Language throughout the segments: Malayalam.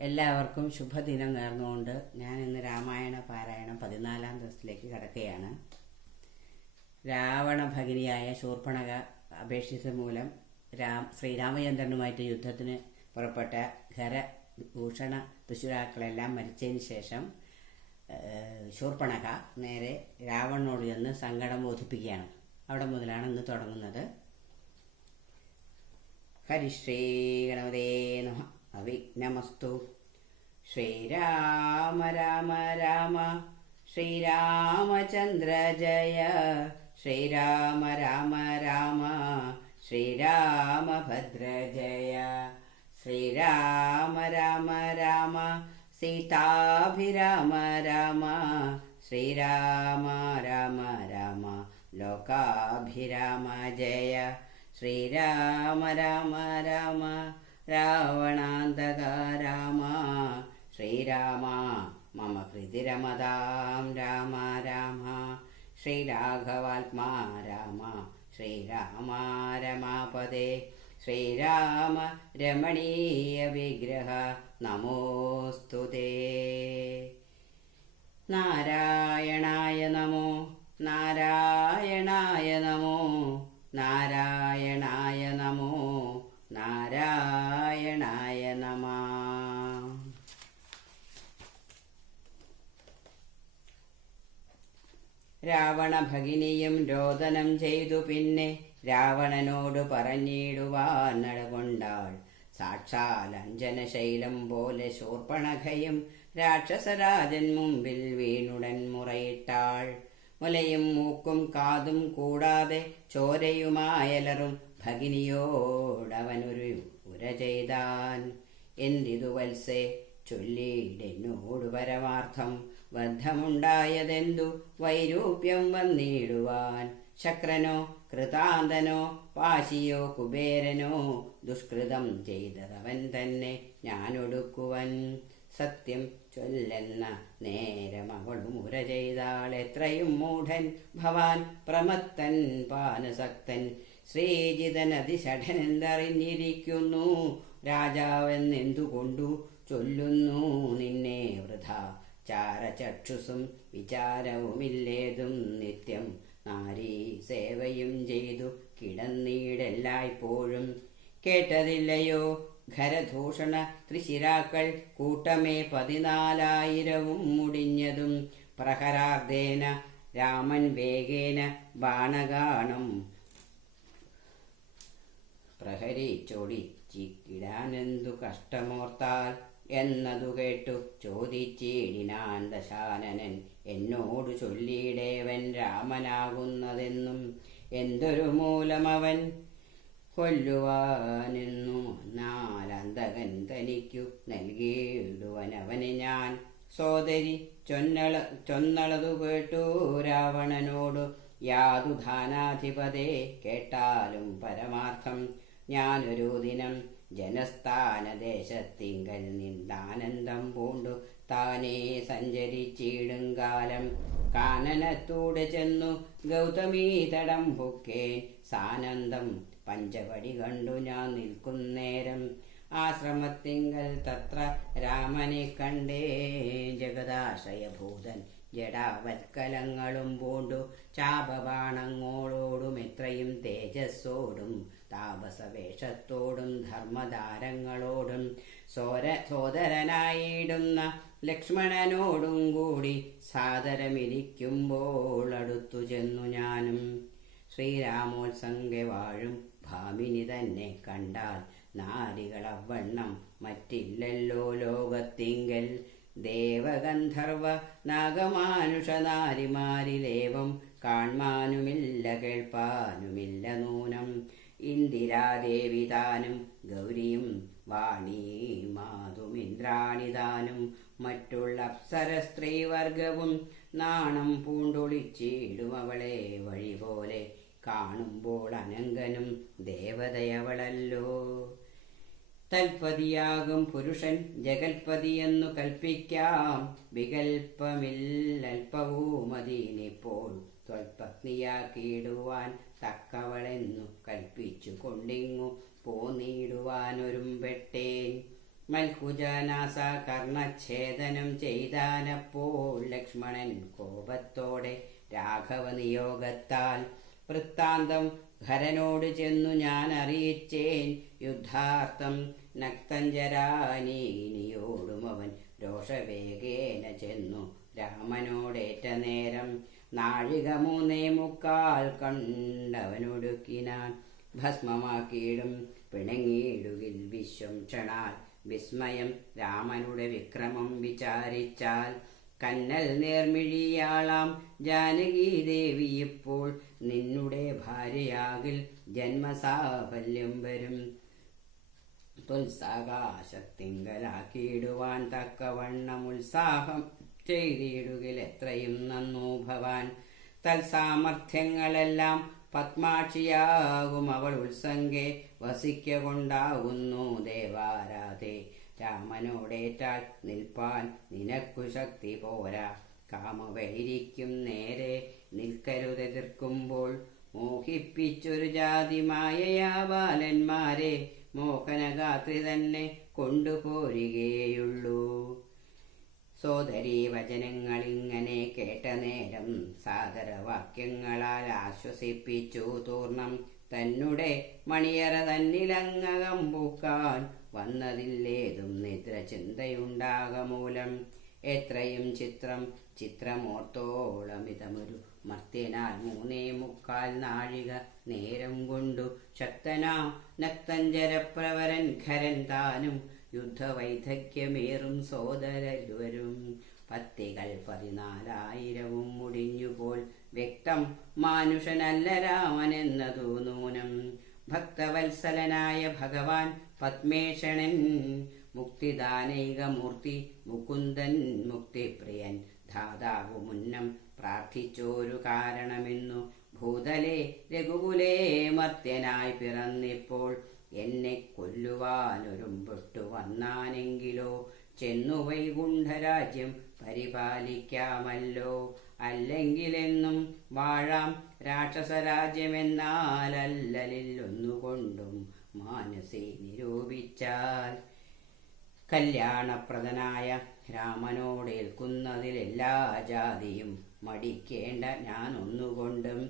എല്ലാവർക്കും ശുഭദിനം നേർന്നുകൊണ്ട് ഞാൻ ഇന്ന് രാമായണ പാരായണം 14-ാം ദിവസത്തിലേക്ക് കടക്കുകയാണ്. രാവണ ഭഗിനിയായ ശൂർപ്പണഖ അപേക്ഷിച്ച മൂലം ശ്രീരാമചന്ദ്രനുമായിട്ട് യുദ്ധത്തിന് പുറപ്പെട്ട ഖരദൂഷണ ദുശുരാക്കളെല്ലാം മരിച്ചതിന് ശേഷം ശൂർപ്പണഖ നേരെ രാവണനോട് ചെന്ന് സങ്കടം ബോധിപ്പിക്കുകയാണ്. അവിടെ മുതലാണ് ഇന്ന് തുടങ്ങുന്നത്. ഹരിശ്രീ ഗണപതേ നമഃ. അവിഘ്നമസ്തു. ശ്രീരാമ രാമ രാമ ശ്രീരാമചന്ദ്ര ജയ. ശ്രീരാമ രാമ രാമ ശ്രീരാമഭദ്ര ജയ. ശ്രീരാമ രാമ രാമ സീതാഭിരാമ രാമ. ശ്രീരാമ രാമ രാമ ലോകാഭിരാമ ജയ. ശ്രീരാമ രാമ രാമ രാവണാന്തക രാമ. ശ്രീരാമ മമ ഹൃദിരമതാം രാമ രാമ. ശ്രീരാഘവാത്മാ രാമ. ശ്രീരാമ രമാപദേ. ശ്രീരാമ രമണീയ വിഗ്രഹ നമോസ്തുതേ. നാരായണായ നമോ നാരായണായ നമോ നാരായണായ നമോ നാരായണായ നമഃ. രാവണ ഭഗിനിയും രോദനം ചെയ്തു പിന്നെ രാവണനോട് പറഞ്ഞിടുവാൻ നടകൊണ്ടാൾ. സാക്ഷാൽ അഞ്ജനശൈലം പോലെ ശൂർപ്പണഖയും രാക്ഷസരാജൻ മുമ്പിൽ വീണുടൻ മുറയിട്ടാൾ. മുലയും മൂക്കും കാതും കൂടാതെ ചോരയുമായലറും ഭഗിനിയോടവനൊരു ഉര ചെയ്താൻ. എന്തിതു വത്സേ ചൊല്ലിയിടെന്നോടു പരമാർത്ഥം. ബദ്ധമുണ്ടായതെന്തു വൈരൂപ്യം വന്നിടുവാൻ. ശക്രനോ കൃതാന്തനോ പാശിയോ കുബേരനോ ദുഷ്കൃതം ചെയ്തതവൻ തന്നെ ഞാനൊടുക്കുവൻ. സത്യം ചൊല്ലെന്ന നേരം അവളും ഉര ചെയ്താൾ. എത്രയും മൂഢൻ ഭവാൻ പ്രമത്തൻ പാനസക്തൻ. ശ്രീജിതൻ അതിഷഠനെന്തറിഞ്ഞിരിക്കുന്നു. രാജാവെന്നെന്തുകൊണ്ടു ചൊല്ലുന്നു നിന്നെ വൃഥ. ചാരചക്ഷുസും വിചാരവുമില്ലേതും നിത്യം നാരീ സേവയും ചെയ്തു കിടന്നീടെല്ലായ്പ്പോഴും. കേട്ടതില്ലയോ ഖരദൂഷണ ത്രിശിരാക്കൾ കൂട്ടമേ 14,000 മുടിഞ്ഞതും. പ്രഹരാർദ്ദേന രാമൻ വേഗേന ബാണഗാണം പ്രഹരിച്ചൊടിച്ചിടാനെന്തു കഷ്ടമോർത്താൽ. എന്നതു കേട്ടു ചോദിച്ചിടിനാൻ ദശാനനൻ. എന്നോടു ചൊല്ലിയിടേവൻ രാമനാകുന്നതെന്നും. എന്തൊരു മൂലമവൻ കൊല്ലുവാനെന്നു നാലന്തകൻ തനിക്കു നൽകിയിടുവനവന് ഞാൻ. സോദരി ചൊന്നളതു കേട്ടു രാവണനോടു. യാതു ധാനാധിപതേ കേട്ടാലും പരമാർത്ഥം. ഞാനൊരു ദിനം ജനസ്ഥാനദേശത്തിങ്കൽ നിന്നാനന്ദം പൂണ്ടു താനേ സഞ്ചരിച്ചിടും കാലം. കാനനത്തൂടെ ചെന്നു ഗൗതമീ തടം പൊക്കേൻ. സാനന്ദം പഞ്ചവടി കണ്ടു ഞാൻ നിൽക്കുന്നേരം. ആശ്രമത്തിങ്കൽ തത്ര രാമനെ കണ്ടേ. ജഗദാശ്രയഭൂതൻ ജടാവൽക്കലങ്ങളും പൂണ്ടു ചാപബാണങ്ങളോടും എത്രയും തേജസ്സോടും താപസവേഷത്തോടും ധർമ്മധാരങ്ങളോടും സോദരനായിടുന്ന ലക്ഷ്മണനോടും കൂടി സാദരമിരിക്കുമ്പോൾ അടുത്തു ചെന്നു ഞാനും. ശ്രീരാമോത്സംഗ വാഴും ഭാമിനി തന്നെ കണ്ടാൽ നാരികളവണ്ണം മറ്റില്ലല്ലോ ലോകത്തിങ്കൽ. ദേവഗന്ധർവ നാഗമാനുഷ നാരിമാരിലേവം കാൺമാനുമില്ല കേൾപ്പാനുമില്ല നൂനം. ഇന്ദിരാദേവി താനും ഗൗരിയും വാണി മാതുമിന്ദ്രാണിതാനും മറ്റുള്ള അപ്സര സ്ത്രീവർഗവും നാണം പൂണ്ടൊളിച്ചിടും അവളെ വഴി പോലെ. കാണുമ്പോൾ അനങ്കനും ദേവതയവളല്ലോ. തൽപതിയാകും പുരുഷൻ ജഗൽപതിയെന്നു കൽപ്പിക്കാം. വികൽപ്പമില്ലൽപ്പവുമതിനിപ്പോൾ ത്വൽപത്നിയാക്കിയിടുവാൻ തക്കവളെന്നു കൽപ്പിച്ചു കൊണ്ടിങ്ങു പോന്നിടുവാനൊരുമ്പെട്ടേൻ. മൽഹുജനാസ കർണച്ഛേദനം ചെയ്താനപ്പോൾ ലക്ഷ്മണൻ കോപത്തോടെ രാഘവ നിയോഗത്താൽ. വൃത്താന്തം ഖരനോട് ചെന്നു ഞാൻ അറിയിച്ചേൻ യുദ്ധാർത്ഥം നക്തഞ്ചരാനീനിയോടും അവൻ രോഷവേഗേന ചെന്നു രാമനോടേറ്റ നേരം. നാഴിക 3:45 കണ്ടവനൊടുക്കിനാൻ ഭസ്മമാക്കിയിടും പിണങ്ങിയിടുകിൽ വിശ്വം ക്ഷണാൽ. വിസ്മയം രാമനുടെ വിക്രമം വിചാരിച്ചാൽ. കന്നൽ നേർമിഴിയാളാം ജാനകീദേവി ഇപ്പോൾ നിന്നുടെ ഭാര്യയാകിൽ ജന്മസാഫല്യം വരും. തുൽസാകാശത്തിങ്കലാക്കിയിടുവാൻ തക്കവണ്ണം ഉത്സാഹം ചെയ്തിടുകിൽ എത്രയും നന്നു ഭവാൻ. തൽസാമർഥ്യങ്ങളെല്ലാം പത്മാക്ഷിയാകും അവൾ ഉത്സംഗെ വസിക്ക കൊണ്ടാകുന്നു ദേവാരാധേ. രാമനോടേറ്റാൽ നിൽപ്പാൻ നിനക്കു ശക്തി പോരാ. കാമവൈരിക്കും നേരെ നിൽക്കരുതെതിർക്കുമ്പോൾ മോഹിപ്പിച്ചൊരു ജാതി മായയാ ബാലന്മാരെ മോഹനഗാത്രി തന്നെ കൊണ്ടുപോരുകയുള്ളൂ. സോദരീ വചനങ്ങളിങ്ങനെ കേട്ട നേരം സാദരവാക്യങ്ങളാൽ ആശ്വസിപ്പിച്ചു തൂർണം. തന്നെ മണിയറ തന്നിലങ്ങകം പൂക്കാൻ വന്നതില്ലേതും നിദ്ര ചിന്തയുണ്ടാകമൂലം. എത്രയും ചിത്രമോർത്തോളമിതമൊരു മർത്യനാൽ 3:45 നാഴിക നേരം കൊണ്ടു ശക്തനാ നക്തഞ്ചരപ്രവരൻ ഖരൻ താനും യുദ്ധവൈദഗ്ധ്യമേറും സോദരരുവരും. പത്തികൾ 14,000 മുടിഞ്ഞുപോൽ വ്യക്തം മാനുഷനല്ല രാമനെന്നതു നൂനം. ഭക്തവത്സലനായ ഭഗവാൻ പത്മേഷണൻ മുക്തിദാനൈകമൂർത്തി മുകുന്ദൻ മുക്തിപ്രിയൻ ധാതാവു മുന്നം പ്രാർത്ഥിച്ചോരു കാരണമെന്നു ഭൂതലേ രഘുകുലേ മർത്യനായി പിറന്നിപ്പോൾ എന്നെ കൊല്ലുവാനൊരുമ്പൊട്ടു വന്നാനെങ്കിലോ ചെന്നു വൈകുണ്ഠരാജ്യം പരിപാലിക്കാമല്ലോ. അല്ലെങ്കിലെന്നും വാഴാം രാക്ഷസരാജ്യമെന്നാലല്ലലിൽ ഒന്നുകൊണ്ടും മാനസി നിരൂപിച്ചാൽ. കല്യാണപ്രദനായ രാമനോടേൽക്കുന്നതിലെല്ലാ ജാതിയും മടിക്കേണ്ട ഞാൻ ഒന്നുകൊണ്ടും.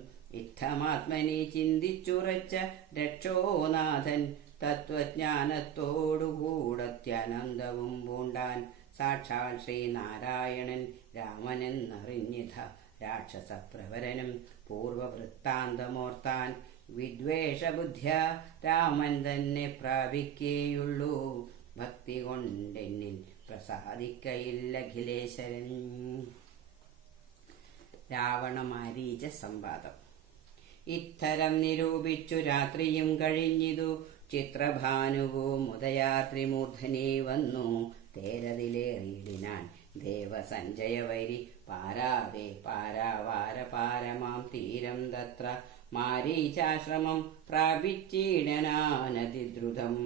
ഇത്തമാത്മനി ചിന്തിച്ചുറച്ച രക്ഷോനാഥൻ തത്വജ്ഞാനത്തോടുകൂടത്യനന്തവും പൂണ്ടാൻ. സാക്ഷാൽ ശ്രീനാരായണൻ രാമനെന്നറിഞ്ഞിധ രാക്ഷസപ്രവരനും പൂർവവൃത്താന്തമോർത്താൻ. വിദ്വേഷബുദ്ധ്യ രാമൻ തന്നെ പ്രാപിക്കേയുള്ളൂ. ഭക്തി കൊണ്ടെന്നിൽ പ്രസാദിക്കയില്ലഖിലേശ്വരൻ. രാവണമാരീച സംവാദം. ഇത്തരം നിരൂപിച്ചു രാത്രിയും കഴിഞ്ഞിതു. ചിത്രഭാനുവോ മുദയാത്രിമൂർധനി വന്നു തേരതിലേറിയിടിനാൻ ദേവസഞ്ജയവൈരി പാരാതെ പാരാവാരപാരമാം തീരം തത്ര. മാരീചാശ്രമം പ്രാപിച്ചിടനാനതിദ്രുതം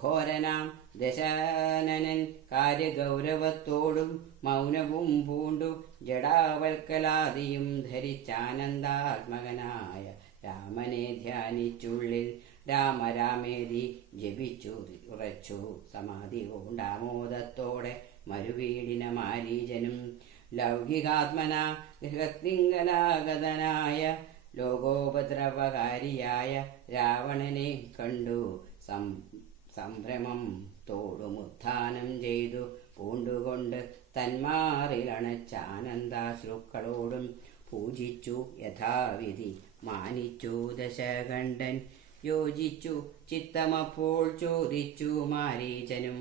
ഘോരനാം ദശാനനൻ കാര്യഗൗരവത്തോടും മൗനവും പൂണ്ടു ജടാവൽക്കലാദിയും ധരിച്ചാനന്ദാത്മകനായ രാമനെ ധ്യാനിച്ചുള്ളിൽ രാമരാമേതി ജപിച്ചു ഉറച്ചു സമാധി കൊണ്ടാമോദത്തോടെ മരുവീടിന മാരീചനും. ലൗകികാത്മന ഗൃഹത്തിങ്കലാഗതനായ ലോകോപദ്രവകാരിയായ രാവണനെ കണ്ടു സംഭ്രമം തോടുമുത്ഥാനം ചെയ്തു പൂണ്ടുകൊണ്ട് തന്മാറിലണച്ചാനന്ദാശ്രുക്കളോടും പൂജിച്ചു യഥാവിധി മാനിച്ചു ദശകണ്ഠൻ. യോജിച്ചു ചിത്തമപ്പോൾ ചോദിച്ചു മാരീചനും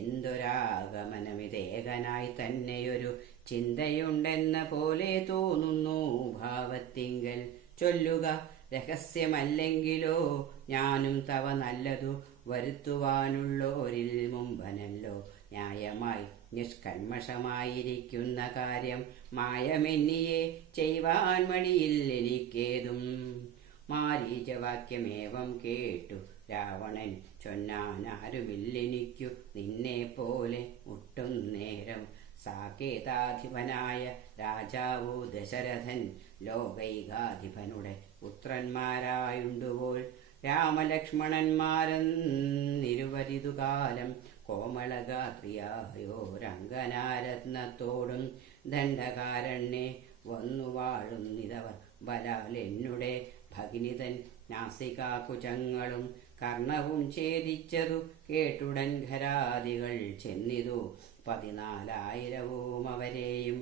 എന്തൊരാഗമനമിതേകനായി തന്നെയൊരു ചിന്തയുണ്ടെന്ന പോലെ തോന്നുന്നു ഭാവത്തിങ്കൽ. ചൊല്ലുക രഹസ്യമല്ലെങ്കിലോ ഞാനും തവ നല്ലതു വരുത്തുവാനുള്ളോരിൽ മുമ്പനല്ലോ. ന്യായമായി നിഷ്കന്മഷമായിരിക്കുന്ന കാര്യം മായമെന്നിയെ ചെയ്യുവാൻ മടിയിൽ എനിക്കേതും. മാരീചവാക്യമേവം കേട്ടു രാവണൻ ചൊന്നാനാരുമില്ലെനിക്കു നിന്നെ പോലെ മുട്ടും നേരം. സാകേതാധിപനായ രാജാവു ദശരഥൻ ലോകൈകാധിപനുടെ പുത്രന്മാരായുണ്ടുപോൽ രാമലക്ഷ്മണന്മാരെന്നിരുവരിതുകാലം കോമളഗാത്രിയായോരംഗനാരത്നത്തോടും ദണ്ഡകാരണ്യെ വന്നു വാഴുന്നിതവർ ബലാൽ എന്നുടെ ഭഗിനിതൻ നാസികാകുചങ്ങളും കർണവും ഛേദിച്ചതു കേട്ടുടൻ ഖരാദികൾ ചെന്നിതു 14,000 അവരെയും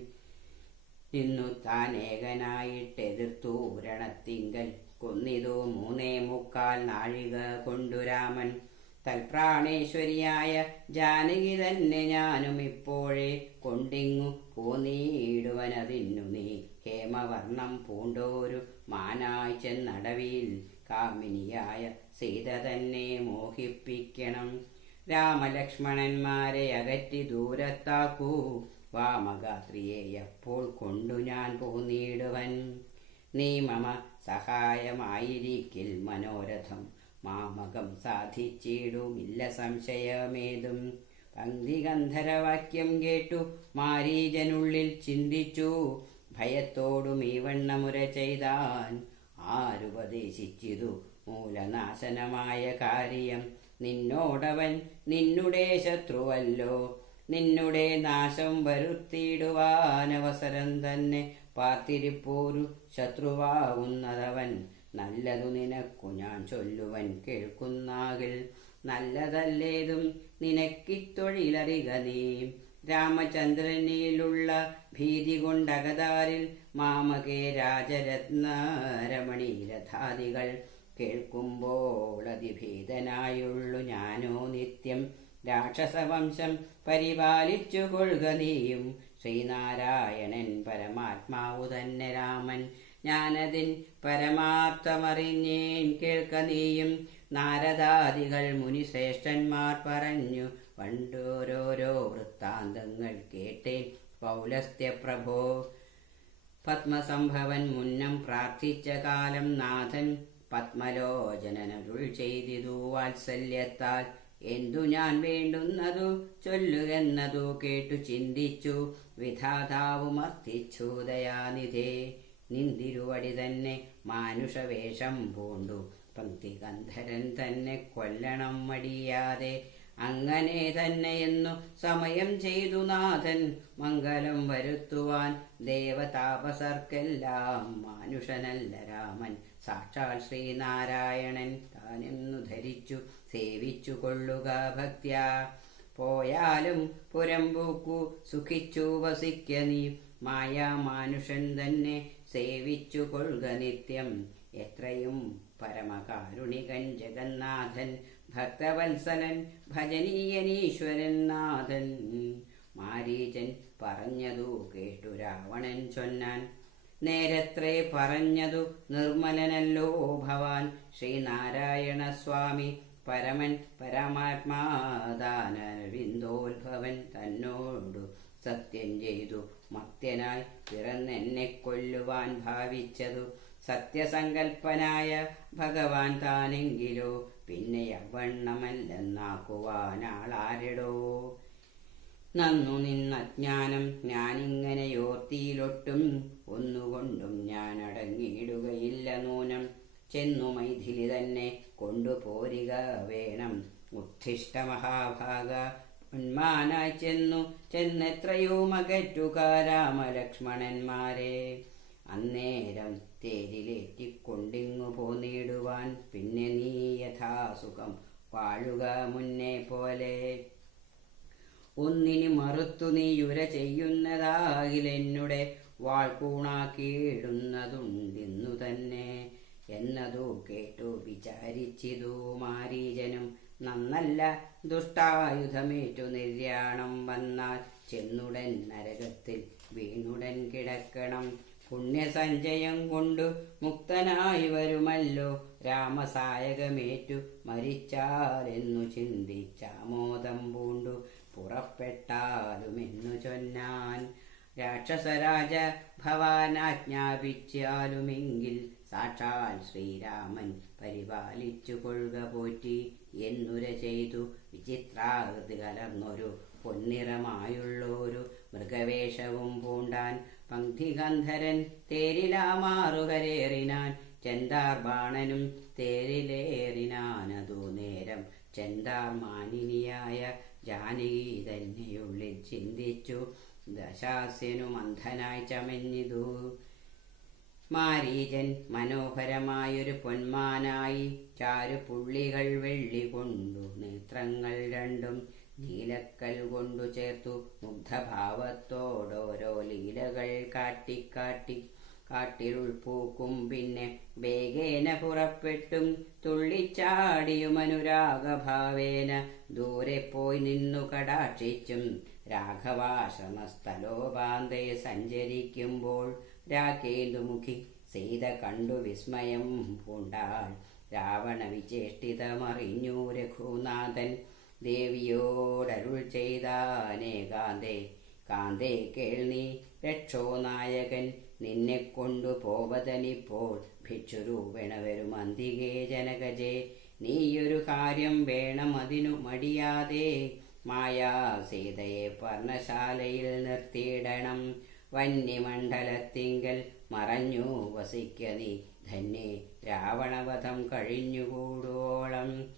നിന്നു താനേകനായിട്ടെതിർത്തു രണത്തിങ്കൽ കൊന്നിതു 3.25 നാഴിക കൊണ്ടു രാമൻ. തൽപ്രാണേശ്വരിയായ ജാനകി തന്നെ ഞാനും ഇപ്പോഴേ കൊണ്ടിങ്ങു പോന്നീടുവനതിന്നു നീ ഹേമവർണം പൂണ്ടോരു മാനായി ചെന്നടവിൽ കാമിനിയായ സീത തന്നെ മോഹിപ്പിക്കണം. രാമലക്ഷ്മണന്മാരെ അകറ്റി ദൂരത്താക്കൂ, വാമഗാത്രിയെ അപ്പോൾ കൊണ്ടു ഞാൻ പോന്നിടുവൻ. നീ മമ സഹായമായിരിക്കിൽ മനോരഥം മാമകം സാധിച്ചിടുമില്ല സംശയമേതും. പങ്ക്തിഗന്ധരവാക്യം കേട്ടു മാരീജനുള്ളിൽ ചിന്തിച്ചു, ഭയത്തോടും ഈ വണ്ണമുര ചെയ്താൻ. ആരുപദേശിച്ചിതു മൂലനാശനമായ കാര്യം, നിന്നോടവൻ നിന്നുടെ ശത്രുവല്ലോ. നിന്നുടെ നാശം വരുത്തിയിടുവാനവസരം തന്നെ പാർത്തിരിപ്പോരു ശത്രുവാകുന്നതവൻ. നല്ലതു നിനക്കു ഞാൻ ചൊല്ലുവൻ കേൾക്കുന്നാകിൽ, നല്ലതല്ലേതും നിനക്കിത്തൊഴിലറിക നീ. രാമചന്ദ്രനിലുള്ള ഭീതി കൊണ്ടകതാരിൽ മാമകേ രാജരത്നരമണീരഥാദികൾ കേൾക്കുമ്പോൾ അതിഭീതനായുള്ളു ഞാനോ നിത്യം. രാക്ഷസവംശം പരിപാലിച്ചു കൊള്ളുക നീയും. ശ്രീനാരായണൻ പരമാത്മാവു തന്നെ രാമൻ, ഞാനതിൻ പരമാർത്ഥമറിഞ്ഞേൻ കേൾക്ക നീയും. നാരദാദികൾ മുനിശ്രേഷ്ഠന്മാർ പറഞ്ഞു പണ്ടോരോരോ വൃത്താന്തങ്ങൾ കേട്ടേൻ പൗലസ്ത്യപ്രഭോ. പത്മസംഭവൻ മുന്നം പ്രാർത്ഥിച്ച കാലം നാഥൻ പത്മലോചനരുൾ ചെയ്തിതു വാത്സല്യത്താൽ. എന്തു ഞാൻ വേണ്ടുന്നതു ചൊല്ലുകെന്നതു കേട്ടു ചിന്തിച്ചു വിധാതാവുമർത്തിച്ചു ദയാനിധേ. നിന്തിരുവടി തന്നെ മാനുഷവേഷം പൂണ്ടു പങ്ക്തിഗന്ധരൻ തന്നെ കൊല്ലണം മടിയാതെ. അങ്ങനെ തന്നെയെന്നു സമയം ചെയ്തു നാഥൻ മംഗളം വരുത്തുവാൻ. ദേവതാപസർക്കെല്ലാം മാനുഷനല്ല രാമൻ, സാക്ഷാൽ ശ്രീനാരായണൻ താനെന്നു ധരിച്ചു സേവിച്ചു കൊള്ളുക ഭക്ത്യാ. പോയാലും പുരമ്പൂക്കു സുഖിച്ചു വസിക്ക നീ, മായാമാനുഷൻ തന്നെ സേവിച്ചു കൊള്ളുക നിത്യം. എത്രയും പരമകാരുണികൻ ജഗന്നാഥൻ, ഭക്തവത്സലൻ ഭജനീയനീശ്വരൻ നാഥൻ. മാരീചൻ പറഞ്ഞതു കേട്ടു രാവണൻ ചൊന്നാൻ, നേരത്രേ പറഞ്ഞതു നിർമ്മലനല്ലോ ഭവാൻ. ശ്രീനാരായണ സ്വാമി പരമൻ പരമാത്മാദാനവിന്ദോത്ഭവൻ തന്നോടു സത്യം ചെയ്തു മർത്യനായി പിറന്നെന്നെ കൊല്ലുവാൻ ഭാവിച്ചതു. സത്യസങ്കൽപ്പനായ ഭഗവാൻ താനെങ്കിലോ പിന്നെ അവണ്ണമല്ലെന്നാക്കുവാനാളാരെടോ. നന്നു നിന്നജ്ഞാനം ഞാനിങ്ങനെയോർത്തിയിലൊട്ടും, ഒന്നുകൊണ്ടും ഞാൻ അടങ്ങിയിടുകയില്ല നൂനം. ചെന്നു മൈഥിലി തന്നെ കൊണ്ടുപോരിക വേണം. ഉത്ഥിഷ്ട മഹാഭാഗ ഉന്മാനായി ചെന്നെത്രയോ അകറ്റുക രാമലക്ഷ്മണന്മാരെ. അന്നേരം തേരിലേറ്റിക്കൊണ്ടിങ്ങു പോന്നിടുവാൻ. പിന്നെ നീ യഥാസുഖം വാഴുക മുന്നേ പോലെ. ഒന്നിനു മറുത്തു നീയുര ചെയ്യുന്നതാകിലെന്നുടെ വാൾക്കൂണാക്കിയിടുന്നതുണ്ടിന്നു തന്നെ എന്നതു കേട്ടു വിചാരിച്ചിതു മാരീചനും. നന്നല്ല ദുഷ്ടായുധമേറ്റു നിര്യാണം വന്നാൽ ചെന്നുടൻ നരകത്തിൽ വീണുടൻ കിടക്കണം. പുണ്യസഞ്ചയം കൊണ്ടു മുക്തനായി വരുമല്ലോ രാമസായകമേറ്റു മരിച്ചാലെന്നു ചിന്തിച്ചാമോദം പൂണ്ടു പുറപ്പെട്ടാലുമെന്നു ചൊന്നാൻ. രാക്ഷസരാജ ഭവാനാജ്ഞാപിച്ചാലുമെങ്കിൽ സാക്ഷാൽ ശ്രീരാമൻ പരിപാലിച്ചു കൊള്ളുക പോറ്റി എന്നുര ചെയ്തു. വിചിത്രാകൃതി കലർന്നൊരു പൊന്നിറമായുള്ളൊരു മൃഗവേഷവും പൂണ്ടാൻ. പങ്ക്തിഗന്ധരൻ തേരിലാമാറുകരേറിനാൻ. ചെന്താർ ബാണനും തേരിലേറിനാനതു നേരം. ചെന്താർ മാനിനിയായ ജാനകി തന്നെയുള്ളിൽ ചിന്തിച്ചു. ദശാസ്യനു മന്ഥനായി ചമഞ്ഞിതു. മാരീചൻ മനോഹരമായൊരു പൊന്മാനായി. ചാരുപുള്ളികൾ വെള്ളി കൊണ്ടു നേത്രങ്ങൾ രണ്ടും നീലക്കൽ കൊണ്ടു ചേർത്തു. മുഗ്ധഭാവത്തോടോരോ ലീലകൾ കാട്ടിക്കാട്ടി കാട്ടിലുൾ പൂക്കും. പിന്നെ വേഗേന പുറപ്പെട്ടും തുള്ളിച്ചാടിയും അനുരാഗഭാവേന ദൂരെ പോയി നിന്നു കടാക്ഷിച്ചും രാഘവാശ്രമസ്ഥലോപാന്തേ സഞ്ചരിക്കുമ്പോൾ രാകേന്ദുമുഖി സീത കണ്ടു വിസ്മയം പൂണ്ടാൾ. രാവണ വിചേഷ്ടിതമറിഞ്ഞു രഘുനാഥൻ ദേവിയോടരുൾ ചെയ്താനേകാന്തേ. കാന്തേ കേൾനീ രക്ഷോനായകൻ നിന്നെ കൊണ്ടു പോവതനിപ്പോൾ ഭിക്ഷുരൂപേണ വരും അന്തികേ ജനകജേ. നീയൊരു കാര്യം വേണം അതിനു മടിയാതെ. മായാ സീതയെ പർണശാലയിൽ നിർത്തിയിടണം. വന്യമണ്ഡലത്തിങ്കൽ മറഞ്ഞു വസിക്ക നീ ധന്യേ. രാവണവധം കഴിഞ്ഞുകൂടോളം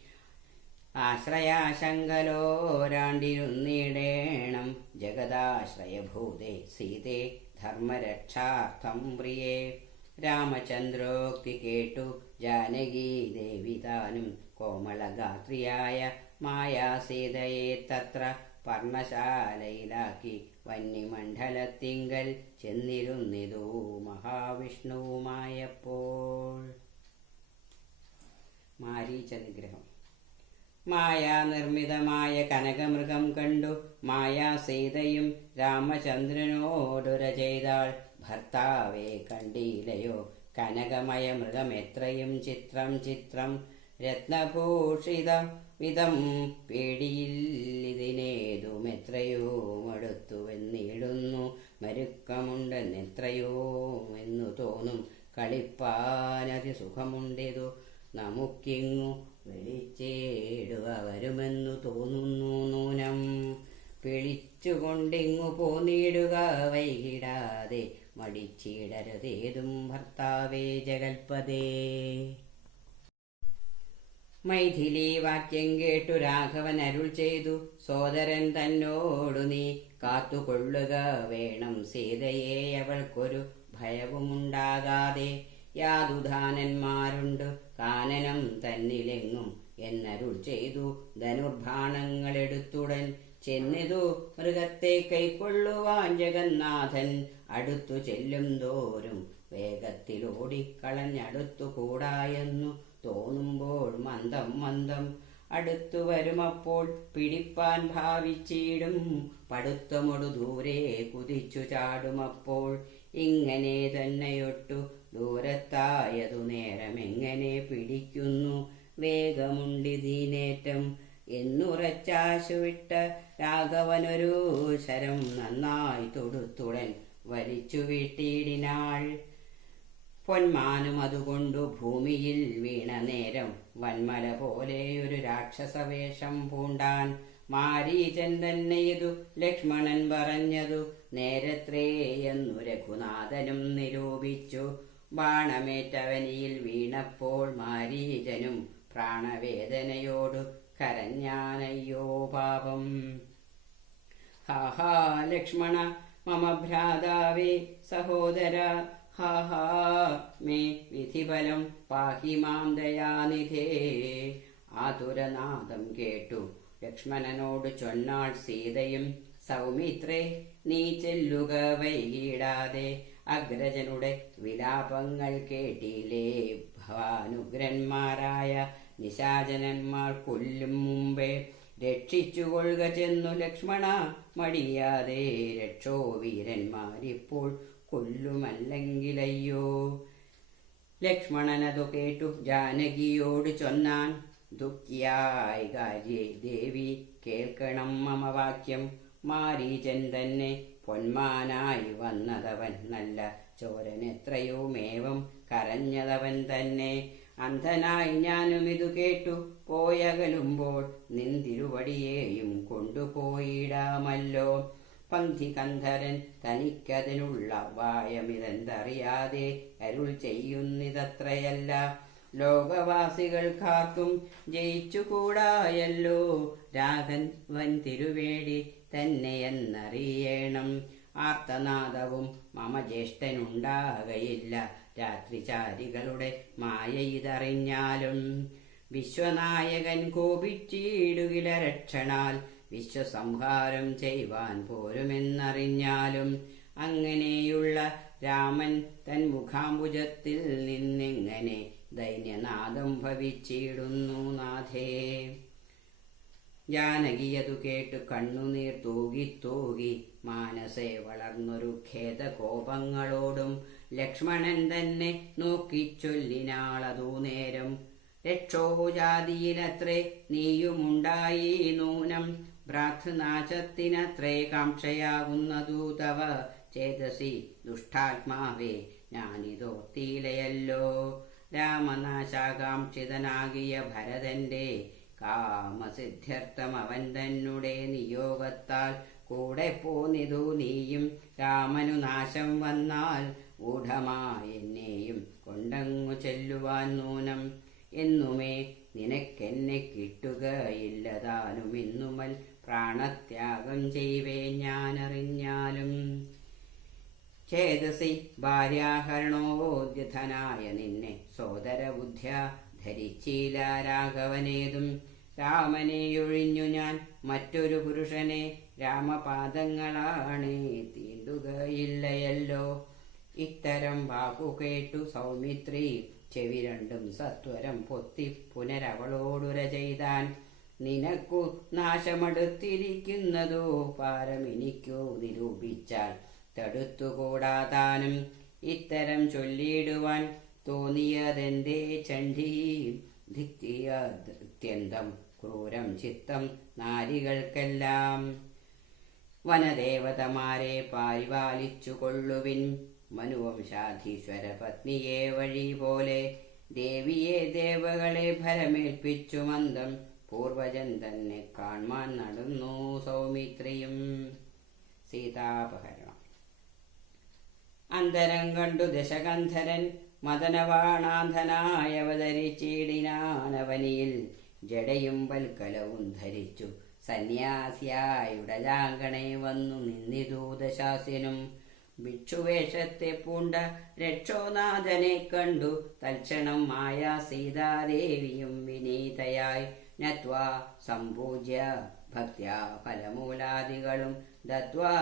ആശ്രയാശങ്കലോരാണ്ടിരുന്നിടേണം. ജഗദാശ്രയഭൂതേ സീതേ ധർമ്മരക്ഷാർത്ഥം പ്രിയേ. രാമചന്ദ്രോക്തി കേട്ടു ജാനകീ ദേവി താനും കോമളഗാത്രിയായ മായാസീതയെ തത്ര പർണശാലയിലാക്കി വന്യമണ്ഡലത്തിങ്കൽ ചെന്നിരുന്നിതു മഹാവിഷ്ണുവുമായപ്പോൾ. മാരീച നിഗ്രഹം. മായാനിർമ്മിതമായ കനകമൃഗം കണ്ടു മായാസീതയും രാമചന്ദ്രനോടുര ചെയ്താൾ. ഭർത്താവേ കണ്ടീലയോ കനകമയ മൃഗമെത്രയും ചിത്രം ചിത്രം. രത്നഭൂഷിത വിധം പേടിയില്ലിതിനേതുമെത്രയോ മടുത്തുവെന്നിടുന്നു. മരുക്കമുണ്ടെന്നെത്രയോ എന്നു തോന്നും. കളിപ്പാനതി സുഖമുണ്ടിതു നമുക്കിങ്ങു വിളിച്ചേടുക വരുമെന്നു തോന്നുന്നു നൂനം. പിളിച്ചുകൊണ്ടിങ്ങു പോന്നിടുക വൈകിടാതെ. മടിച്ചിടരുതേതും ഭർത്താവേ ജഗൽപദേ. മൈഥിലി വാക്യം കേട്ടു രാഘവൻ അരുൾ ചെയ്തു. സോദരൻ തന്നോടു നീ കാത്തുകൊള്ളുക വേണം സീതയെ. അവൾക്കൊരു ഭയവുമുണ്ടാകാതെ. യാതുധാനന്മാരുണ്ട് കാനനം തന്നിലെങ്ങും എന്നരുൾ ചെയ്തു. ധനുർബാണങ്ങളെടുത്തുടൻ ചെന്നിതു മൃഗത്തെ കൈക്കൊള്ളുവാൻ ജഗന്നാഥൻ. അടുത്തു ചെല്ലും തോറും വേഗത്തിലോടിക്കളഞ്ഞടുത്തു കൂടായെന്നു തോന്നുമ്പോൾ മന്ദം മന്ദം അടുത്തു വരുമപ്പോൾ പിടിപ്പാൻ ഭാവിച്ചിടും. പടുത്തമൊടു ദൂരെ കുതിച്ചു ചാടുമപ്പോൾ. ഇങ്ങനെ തന്നെയൊട്ടു ദൂരത്തായതു നേരമെങ്ങനെ പിടിക്കുന്നു വേഗമുണ്ടിതീനേറ്റം എന്നുറച്ചാശുവിട്ട രാഘവനൊരു ശരം നന്നായി തൊടുത്തുടൻ വലിച്ചു വീട്ടിയിടിനാൾ. പൊന്മാനും അതുകൊണ്ടു ഭൂമിയിൽ വീണ നേരം വന്മല പോലെയൊരു രാക്ഷസവേഷം പൂണ്ടാൻ. മാരീചൻ തന്നെ ഇതു ലക്ഷ്മണൻ പറഞ്ഞതു നേരത്രേയെന്നു രഘുനാഥനും നിരൂപിച്ചു. ബാണമേറ്റവനിയിൽ വീണപ്പോൾ മാരീചനും പ്രാണവേദനയോടു കരഞ്ഞാനയ്യോ പാപം. ഹാഹാ ലക്ഷ്മണ മമ ഭ്രാതാവേ സഹോദര. ഹാഹാ മേ വിധിഫലം പാഹി മാം ദയാനിധേ. ആതുരനാദം കേട്ടു ലക്ഷ്മണനോട് ചൊന്നാൾ സീതയും. സൗമിത്രേ നീ ചെല്ലുക വൈകിടാതെ. അഗ്രജനുടെ വിലാപങ്ങൾ കേട്ടില്ലേ. ഭവാനുഗ്രന്മാരായ നിശാചനന്മാർ കൊല്ലും മുമ്പേ രക്ഷിച്ചുകൊള്ളുക ചെന്നു ലക്ഷ്മണ മടിയാതെ. രക്ഷോ വീരന്മാരിപ്പോൾ കൊല്ലുമല്ലെങ്കിലയ്യോ. ലക്ഷ്മണനതു കേട്ടു ജാനകിയോട് ചൊന്നാൻ. ദുഃഖിയായി കാര്യേ ദേവി കേൾക്കണം മമ വാക്യം. മാരീചൻ തന്നെ പൊന്മാനായി വന്നതവൻ നല്ല ചോരനെത്രയോ മേവം കരഞ്ഞതവൻ തന്നെ. അന്ധനായി ഞാനും ഇതു കേട്ടു പോയകലുമ്പോൾ നിന്തിരുവടിയേയും കൊണ്ടുപോയിടാമല്ലോ. പന്ഥികന്ധരൻ തനിക്കതിനുള്ള ഉപായമിതെന്തറിയാതെ അരുൾ ചെയ്യുന്നിതത്രയല്ല. ലോകവാസികൾക്കാർക്കും ജയിച്ചുകൂടായല്ലോ. രാഘവൻ തിരുവേടി തന്നെയെന്നറിയണം. ആർത്തനാദവും മമ ജ്യേഷ്ഠനുണ്ടാകയില്ല. രാത്രിചാരികളുടെ മായ ഇതറിഞ്ഞാലും. വിശ്വനായകൻ കോപിച്ചിടുകില രക്ഷണാൽ. വിശ്വസംഹാരം ചെയ്യുവാൻ പോരുമെന്നറിഞ്ഞാലും. അങ്ങനെയുള്ള രാമൻ തൻ മുഖാംബുജത്തിൽ നിന്നെങ്ങനെ ദൈന്യനാദം ഭവിച്ചിടുന്നു നാഥേ. ജാനകിയതു കേട്ടു കണ്ണുനീർ തൂകി തൂകി മാനസേ വളർന്നൊരു ഖേദകോപങ്ങളോടും ലക്ഷ്മണൻ തന്നെ നോക്കിച്ചൊല്ലിനാളതു നേരം. രക്ഷോജാതിയിലത്രേ നീയുമുണ്ടായി നൂനം. ഭ്രാതൃനാശത്തിനത്രേ കാംക്ഷയാകുന്നതു തവ ചേതസി ദുഷ്ടാത്മാവേ ഞാനിതോർത്തിയിലയല്ലോ. രാമനാശാകാംക്ഷിതനാകിയ ഭരതന്റെ കാമസിദ്ധ്യർത്ഥം അവൻ തന്നെ നിയോഗത്താൽ കൂടെ പോന്നിതു നീയും. രാമനു നാശം വന്നാൽ ഗൂഢമായെന്നെയും കൊണ്ടങ്ങു ചെല്ലുവാൻ നൂനം. എന്നുമേ നിനക്കെന്നെ കിട്ടുകയില്ലതാനും. ഇന്നുമൽ പ്രാണത്യാഗം ചെയ്വേ ഞാനറിഞ്ഞാലും. ചേതസി ഭാര്യാഹരണോദ്യതനായ നിന്നെ സോദരബുദ്ധ്യ ധരിച്ചില്ല രാഘവനേതും. രാമനെയൊഴിഞ്ഞു ഞാൻ മറ്റൊരു പുരുഷനെ രാമപാദങ്ങളാണ് തീണ്ടുകയില്ലയല്ലോ. ഇത്തരം വാക്കു കേട്ടു സൗമിത്രി ചെവി രണ്ടും സത്വരം പൊത്തി പുനരവളോടുര ചെയ്താൻ. നിനക്കു നാശമടുത്തിരിക്കുന്നതോ പാരമെനിക്കു നിരൂപിച്ചാൽ തടുത്തുകൂടാതാനും. ഇത്തരം ചൊല്ലിയിടുവാൻ തോന്നിയതെന്തേ ചണ്ഡീ. ധിക്തിയത്യന്തം ക്രൂരം ചിത്തം നാരികൾക്കെല്ലാം. വനദേവതമാരെ പരിപാലിച്ചു കൊള്ളുവിൻ. മനുവംശാധീശ്വര പത്നിയെ വഴി പോലെ ദേവിയെ ദേവകളെ ഭരമേൽപ്പിച്ചു മന്ദം. പൂർവജൻ തന്നെ കാൺമാൻ നടന്നു സൗമിത്രിയും. സീതാപഹരണം. അന്തരം കണ്ടു ദശകന്ധരൻ മദനവാണാന്ധനായവതരിച്ചിടിനാനവനിയിൽ. ജടയും വൽക്കലവും ധരിച്ചു സന്യാസിയായുടലാങ്കണേ വന്നു നിന്നിതു ദശാസ്യനും. ഭിക്ഷുവേഷത്തെ പൂണ്ട രക്ഷോനാഥനെ കണ്ടു തൽക്ഷണം മായാ സീതാദേവിയും വിനീതയായി നത്വാ സംപൂജ്യ ഭക്ത്യാ ഫലമൂലാദികളും ദത്വാ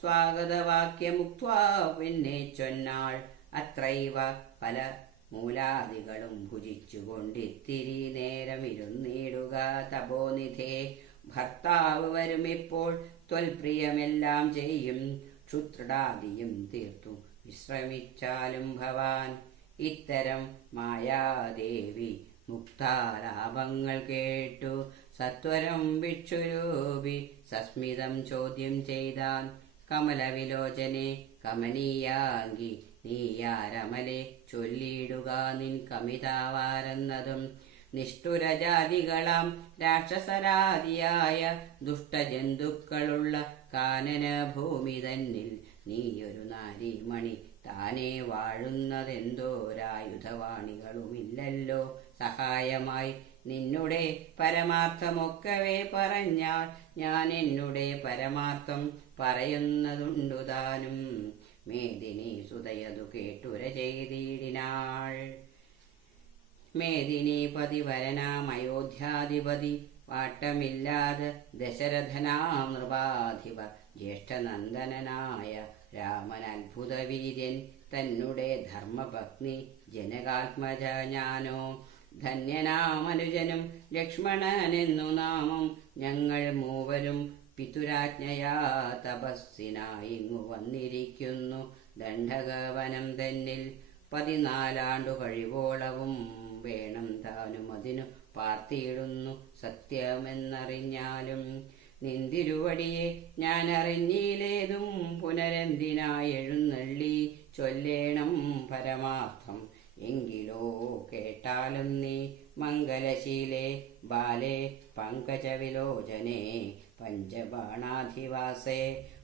സ്വാഗതവാക്യമുക്ത്വാ പിന്നെ ചൊന്നാൾ. അത്രൈവ ഫലമൂലാദികളും ഭുജിച്ചുകൊണ്ടിത്തിരി നേരമിരുന്നിടുക തപോനിധേ. ഭർത്താവ് വരുമിപ്പോൾ ത്വൽപ്രിയമെല്ലാം ചെയ്യും. ക്ഷുത്രാദിയും തീർത്തു വിശ്രമിച്ചാലും ഭവാൻ. ഇത്തരം മായാദേവി മുക്താലാപങ്ങൾ കേട്ടു സത്വരം ഭിക്ഷുരൂപി സസ്മിതം ചോദ്യം ചെയ്താൻ. കമലവിലോചനെ കമനീയാങ്കി നീയാരമലെ ചൊല്ലിയിടുക നിൻ കമിതാവാരെന്നതും. നിഷ്ഠുരജാതികളാം രാക്ഷസരാദിയായ ദുഷ്ടജന്തുക്കളുള്ള കാനനഭൂമി തന്നിൽ നീയൊരു നാരീമണി താനേ വാഴുന്നതെന്തോരായുധവാണികളുമില്ലല്ലോ സഹായമായി. നിന്നുടെ പരമാർത്ഥമൊക്കവേ പറഞ്ഞാൽ ഞാൻ എന്നുടെ പരമാർത്ഥം പറയുന്നതുണ്ടു താനും. മേദിനി സുതയതു കേട്ടുര ചെയ്തിടിനാൾ. മേദിനി പതിവരനാമയോധ്യാധിപതി വാട്ടമില്ലാതെ ദശരഥനാം നൃപാധിപ ജ്യേഷ്ഠനന്ദനായ രാമൻ അത്ഭുതവീര്യൻ തന്നെ ധർമ്മപത്നി ജനകാത്മജ ഞാനോ. ധന്യനാമനുജനും ലക്ഷ്മണനെന്നു നാമം ഞങ്ങൾ മൂവരും പിതുരാജ്ഞയാ തപസ്സിനായിങ്ങു വന്നിരിക്കുന്നു ദണ്ഡകവനം തന്നിൽ. 14 കഴിവോളവും വേണം താനും അതിനു പാർത്തിയിടുന്നു സത്യമെന്നറിഞ്ഞാലും. നിന്തിരുവടിയെ ഞാൻ അറിഞ്ഞിലേതും പുനരെന്തിനായി എഴുന്നള്ളി ചൊല്ലേണം പരമാർത്ഥം. എങ്കിലോ കേട്ടാലും നീ മംഗലശീലേ ബാലേ പങ്കജവിലോചനേ പഞ്ചബാണാധിവാസേ.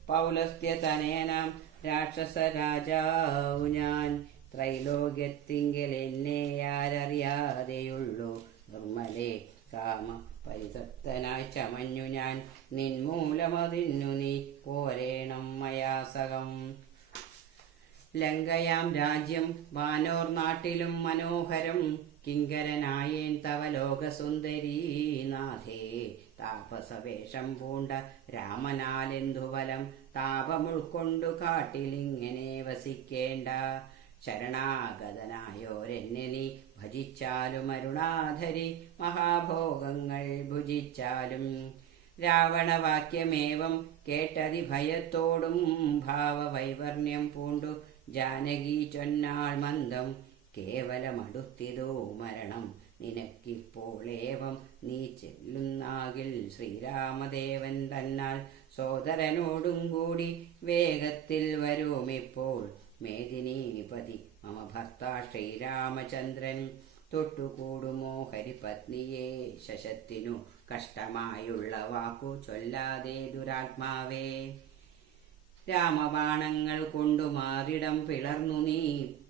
പൗലസ്ത്യതനേനാം രാക്ഷസരാജാവു ഞാൻ ത്രൈലോക്യത്തിങ്കൽ എന്നെ ആരറിയാതെയുള്ളൂ നിർമ്മലേ കാമ പരിതപ്തനായി ചമഞ്ഞു ഞാൻ നിൻമൂലമതിന്നു നീ പോരേണം മയാസകം. ലങ്കയാം രാജ്യം വാനോർ നാട്ടിലും മനോഹരം കിങ്കരനായേൻ തവ ലോകസുന്ദരീനാഥേ. താപസവേഷം പൂണ്ട രാമനാലെന്തു ഫലം താപമുൾക്കൊണ്ടു കാട്ടിലിങ്ങനെ വസിക്കേണ്ട. ശരണാഗതനായോരെന്നെ നീ ഭജിച്ചാലും അരുണാധരി മഹാഭോഗങ്ങൾ ഭുജിച്ചാലും. രാവണവാക്യമേവം കേട്ടതിഭയത്തോടും ഭാവവൈവർണ്യം പൂണ്ടു ജാനകി ചൊന്നാൾ മന്ദം. കേവലമടുത്തിതോ മരണം നിനക്കിപ്പോളേവം നീ ചെല്ലുന്നാകിൽ ശ്രീരാമദേവൻ തന്നാൽ സോദരനോടും കൂടി വേഗത്തിൽ വരുമിപ്പോൾ. മേദിനീപതി മമ ഭർത്താ ശ്രീരാമചന്ദ്രൻ തൊട്ടുകൂടുമോ ഹരിപത്നിയെ ശശത്തിനു കഷ്ടമായുള്ള വാക്കു ചൊല്ലാതെ ദുരാത്മാവേ. രാമബാണങ്ങൾ കൊണ്ടു മാറിടം പിളർന്നു നീ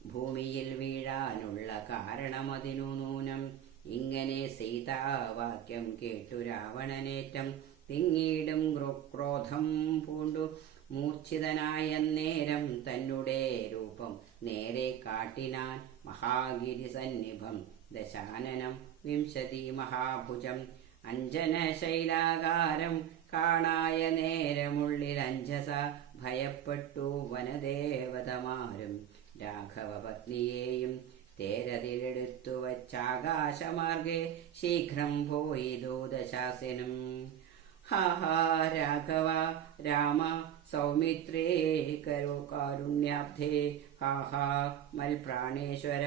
ഭൂമിയിൽ വീഴാനുള്ള കാരണമതിനു നൂനം. ഇങ്ങനെ സീതാവാക്യം കേട്ടു രാവണനേറ്റം തിങ്ങിയിടും ക്രോധം പൂണ്ടു മൂർച്ഛിതനായ നേരം തന്നെ രൂപം നേരെ കാട്ടിനാൻ മഹാഗിരി സന്നിഭം ദശാനനം 20 മഹാഭുജം. അഞ്ജനശൈലാകാരം കാണായ നേരമുള്ളിൽ അഞ്ജസ ഭയപ്പെട്ടു വനദേവതമാരും. രാഘവപത്നിയെയും തേരതിലെടുത്തു വച്ചാകാശമാർഗെ ശീഘ്രം പോയി ദൂതശാസനം. ഹാഹാ രാഘവ രാമ സൗമിത്രേ കരോ കാരുണ്യാബ്ധേ. ഹാഹാ മൽപ്രാണേശ്വര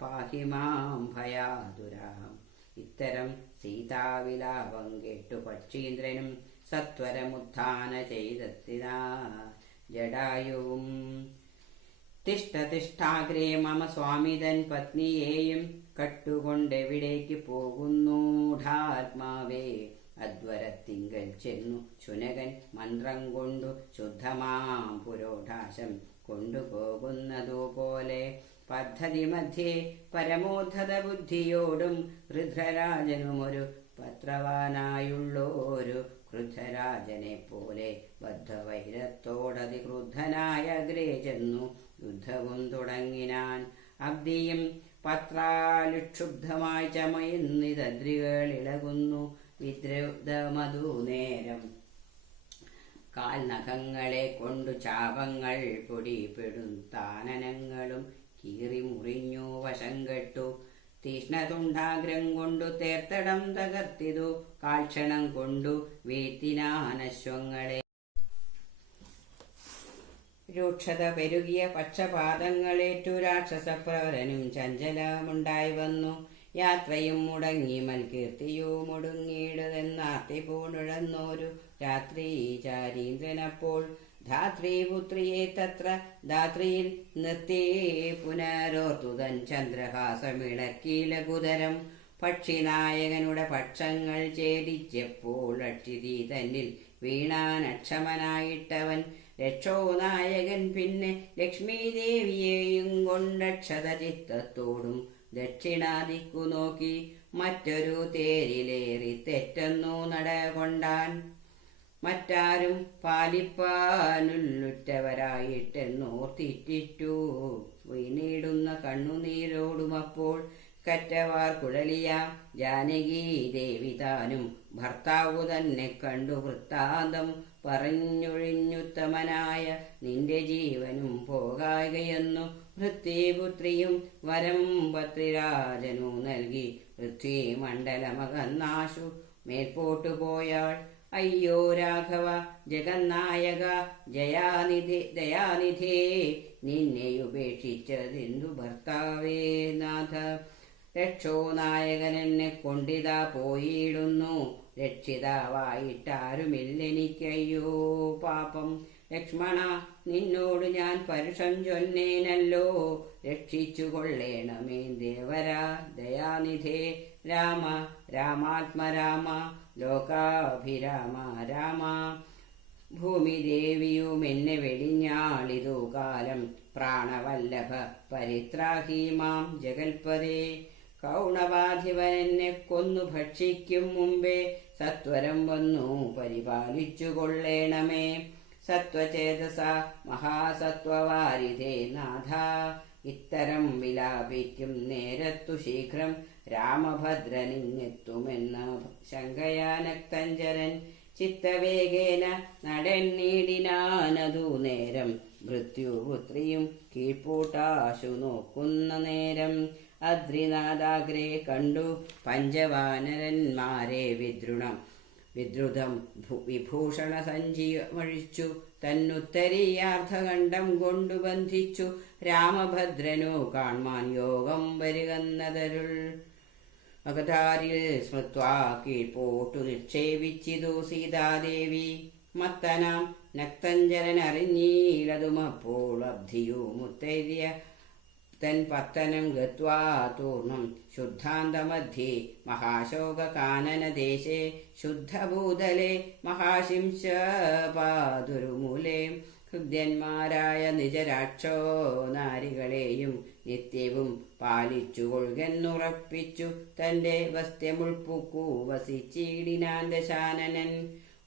പാഹി മാം ഭയാതുരാം. ഇത്തരം സീതാവിലാപം കേട്ടു പക്ഷീന്ദ്രനും സത്വരമുത്ഥാന ചെയ്തെത്തിനാ ജടായുവും. തിഷ്ഠാഗ്രേ മമ സ്വാമിതൻ പത്നിയെയും കട്ടുകൊണ്ടെവിടേക്ക് പോകുന്നു മൂഢാത്മാവേ. അദ്വരത്തിങ്കൽ ചെന്നു ശുനകൻ മന്ത്രം കൊണ്ടു ശുദ്ധമാം പുരോധാശം കൊണ്ടുപോകുന്നതുപോലെ പദ്ധതി മധ്യേ പരമോദ്ധത ബുദ്ധിയോടും ഋധ്രരാജനുമൊരു പത്രവാനായുള്ളോരു ക്രുദ്ധരാജനെ പോലെ ബദ്ധവൈരത്തോടതിക്രുദ്ധനായ അഗ്രേ ചെന്നു യുദ്ധവും തുടങ്ങിനാൻ. അബ്ദിയും പത്രാലുക്ഷുബ്ധമായി ചമയുന്നിതദ്രികൾ ഇളകുന്നു വിദ്രുതമതു നേരം. കാൽനഖങ്ങളെ കൊണ്ടു ചാപങ്ങൾ പൊടിപ്പെടും താനനങ്ങളും കീറി മുറിഞ്ഞു വശം കെട്ടു. തീഷ്ണതുണ്ടാഗ്രം കൊണ്ടു തേർത്തടം തകർത്തിതു കാൽക്ഷണം കൊണ്ടു വീഴ്ത്തിനാനശ്വങ്ങളെ. രൂക്ഷത പെരുകിയ പക്ഷപാതങ്ങളേറ്റു രാക്ഷസപ്രവരനും ചഞ്ചലമുണ്ടായി വന്നു. യാത്രയും മുടങ്ങി മൽകീർത്തിയും ഒടുങ്ങിയിടുതെന്നാർത്തി പൂണ്ടുഴന്നോരു രാത്രി ചാരീന്ദ്രനപ്പോൾ ധാത്രീപുത്രിയെ തത്ര ധാത്രിയിൽ നിർത്തി പുനരോർത്തുതൻ ചന്ദ്രഹാസമിളക്കീലകുതരം. പക്ഷിനായകനുടെ പക്ഷങ്ങൾ ഛേദിച്ചപ്പോൾ അക്ഷിതി തന്നിൽ വീണാനക്ഷമനായിട്ടവൻ. രക്ഷോനായകൻ പിന്നെ ലക്ഷ്മീദേവിയെയും കൊണ്ടക്ഷത ചിത്തത്തോടും ദക്ഷിണാദിക്കു നോക്കി മറ്റൊരു തേരിലേറി തെറ്റെന്നു നടകൊണ്ടാൻ. മറ്റാരും പാലിപ്പാനുള്ളുറ്റവരായിട്ടെന്നോർത്തിറ്റിറ്റു വീണിടുന്ന കണ്ണുനീരോടുമപ്പോൾ കറ്റവാർ കുഴലിയ ജാനകി ദേവി താനും ഭർത്താവു തന്നെ കണ്ടു വൃത്താന്തം പറഞ്ഞൊഴിഞ്ഞുത്തമനായ നിന്റെ ജീവനും പോകായകയെന്നു പൃഥ്വിപുത്രിയും വരം പത്രിരാജനു നൽകി പൃഥ്വിമണ്ഡലമകന്നാശു മേൽപോട്ടു പോയാൾ. അയ്യോ രാഘവ ജഗന്നായക ദയാനിധേ നിന്നെയുപേക്ഷിച്ചതെന്തു ഭർത്താവേ നാഥ. രക്ഷോനായകനെന്നെ കൊണ്ടിതാ പോയിടുന്നു. രക്ഷിതാവായിട്ടാരുമില്ലെനിക്കയ്യോ പാപം. ലക്ഷ്മണ നിന്നോട് ഞാൻ പരുഷം ചൊല്ലേനല്ലോ. രക്ഷിച്ചു കൊള്ളേണമേ ദേവരാ ദയാനിധേ. രാമ രാമാത്മരാമ ലോകാഭിരാമ രാമ. ഭൂമിദേവിയും എന്നെ വെടിഞ്ഞാളിതു കാലം പ്രാണവല്ലഭ പരിത്രാഹി മാം ജഗൽപദേ. കൗണവാധിപൻ എന്നെ കൊന്നു ഭക്ഷിക്കും മുമ്പേ സത്വരം വന്നു പരിപാലിച്ചു കൊള്ളേണമേ. സത്വചേതസ മഹാസത്വവാരിധേ നാഥ, ഇത്തരം വിലാപിക്കും നേരത്തു ശീഘ്രം രാമഭദ്രനിങ്ങെത്തുമെന്ന ശങ്കയാനക്തഞ്ചരൻ. ചിത്തവേഗേന നടന്നീടിനാനതു നേരം മൃത്യുപുത്രിയും കീഴ്പൂട്ടാശു നോക്കുന്ന നേരം. അദ്രിനാദാഗ്രേ കണ്ടു പഞ്ചവാനരന്മാരെ വിദ്രുതം വിഭൂഷണ സഞ്ചിയമഴിച്ചു തന്നുത്തരീയാർദ്ധഖണ്ഡം കൊണ്ടു ബന്ധിച്ചു. രാമഭദ്രനു കാൺമാൻ യോഗം വരുകന്നതരുൾ അകതാരിൽ സ്മൃത്വാ കീഴ്പോട്ടു നിക്ഷേപിച്ചിതു സീതാദേവി. മത്തനാം നക്തഞ്ചരൻ അറിഞ്ഞീലതുമപ്പോൾ അബ്ധിയു മുത്തൈര്യ തൻ പത്തനം ഗത്വാ തൂർണം ശുദ്ധാന്തമധ്യേ മഹാശോകകാനനദേശേ ശുദ്ധഭൂതലെ മഹാശിംശപാതുരുമൂലേ. ഹൃദ്യന്മാരായ നിജരാക്ഷോ നാരികളെയും നിത്യവും പാലിച്ചുകൊള്ളുന്നുറപ്പിച്ചു തന്റെ വസ്ത്യമുൾപ്പുക്കു വസിച്ചിടിനാൻ ദശാനനൻ.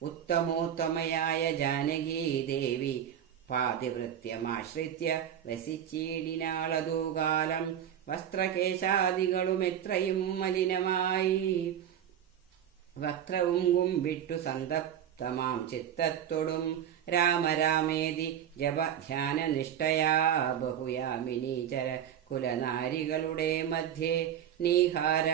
ഉത്തമോത്തമയായ ജാനകീ ദേവി പാതിവൃത്യമാശ്രിത്യ വസിച്ചിടിനാളതു കാലം. വസ്ത്രകേശാദികളും എത്രയും മലിനമായി വക്രവും കുമ്പിട്ടു സന്തപ്തമാം ചിത്തത്തൊടും രാമരാമേതി ജപധ്യാനനിഷ്ഠയാ ബഹുയാമിനീചര കുലനാരികളുടെ മധ്യേ നീഹാര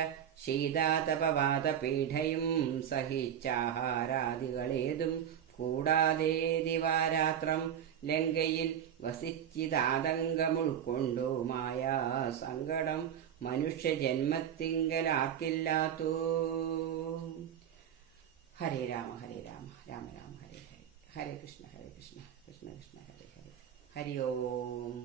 ശീതാതപവാതപീഠയും സഹിച്ചാഹാരാദികളേതും കൂടാതെ ദിവാരാത്രം ലങ്കയിൽ വസിച്ചിതാതങ്കമുൾക്കൊണ്ടു മായാ സങ്കടം മനുഷ്യജന്മത്തിങ്കലാക്കില്ലാത്തൂ. ഹരേ രാമ ഹരേ രാമ രാമ രാമ ഹരേ ഹരേ. ഹരേ കൃഷ്ണ കൃഷ്ണ കൃഷ്ണ ഹരേ ഹരേ. ഹരി ഓം.